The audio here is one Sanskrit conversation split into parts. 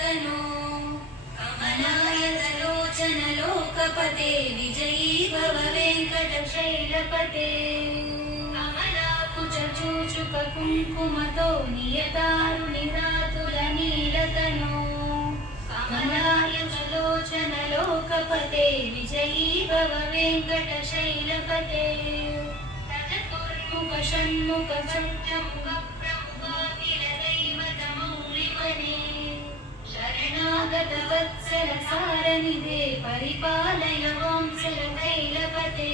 नीलतनो कमलायतलोचन लोकपते विजयी भव वेङ्कटशैलपते कमलाकुचूचुक कुङ्कुमतो नियतारुणिरातुल नीलतनो कमलायतलोचन लोकपते विजयी भव वेङ्कटशैलपते चतुर्मुख षण्मुख चक्रमुख शरणागत वत्सल सारनिधे परिपालय वांसलतैलपते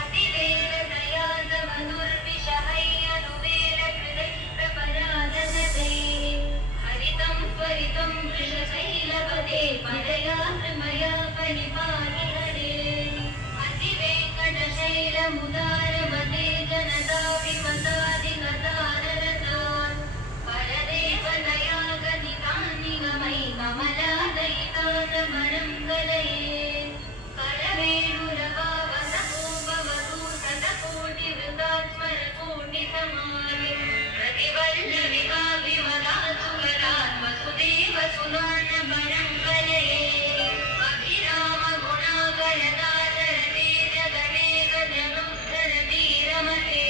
अतिवेगतया तव दुर्विषहैयनुवेल कृतप्रपराधनते हरितं त्वरितं वृषशैलपते पदयात्रमया परिपाहि हरे अतिवेङ्कटशैलमुदारमते जनता विमतादिगताररतान् परदेवतया गदितानि गमयि कमलादयितातमरं कलये करवेणुरवावसतोपवतु शतकोटिवृतात्मरकोटिसमानि प्रतिवल्लविका विमदातु वरात्मसुदेव सुनानपरं कलये अभिराम गुणाकरदासरते जगदेक जनुद्धरति रमते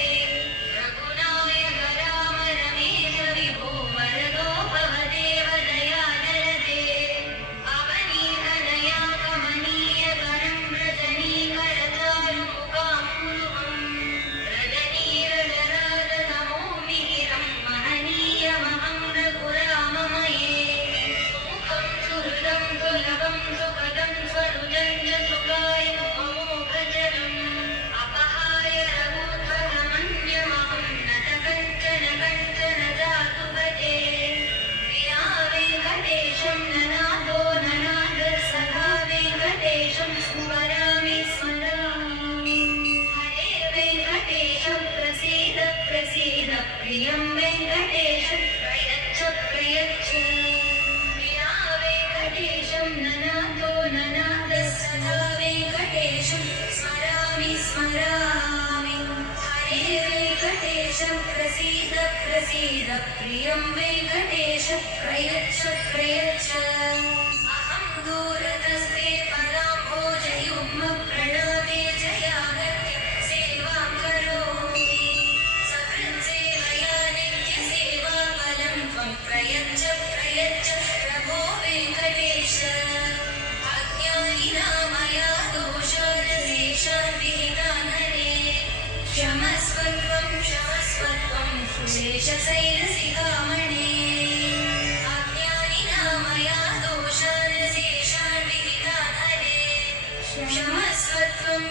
रघुनायक राम रमेश विभो वरदोपवदेव दयादरते अवनीतनया कमनीयकरं रजनीकरचारुमुखाम्बुरुहं रजनीरजराज नमोमि गिरं महनीयमहं रघुराममये सुमुखं सुहृदं सुलभं सुखदं स्वनुजं च सुखाय ममोघचरम् अपहाय रघुत्वमन्यमहं नत कञ्चन कञ्चन जातु भजे प्रिया वेङ्कटेशं ननाथो ननाथ सखा वेङ्कटेशं स्मरामि स्मरामि हरे वेङ्कटेश प्रसीद प्रसीद प्रियं वेङ्कटेश प्रयच्छ प्रयच्छ प्रिया वेङ्कटेशं ननाथो ननाथ सखा वेङ्कटेशं स्मरामि स्मरामि हरे वेङ्कटेश प्रसीद प्रसीद प्रियं वेङ्कटेश प्रयच्छ प्रयच्छ अहं दूरतस्ते पदाम्भोजयुग्मप्रणामे जयागत्य सेवां करोमि सकृत्सेवया नित्यसेवाफलं त्वं प्रयच्छ प्रयच्छ प्रभो वेङ्कटेश अज्ञानिना मया दोषानशेषान् विहितान् हरे क्षमस्व त्वं शेषशैलशिखामणे अज्ञानिना मया दोषानशेषान् विहितान् हरे क्षमस्व त्वं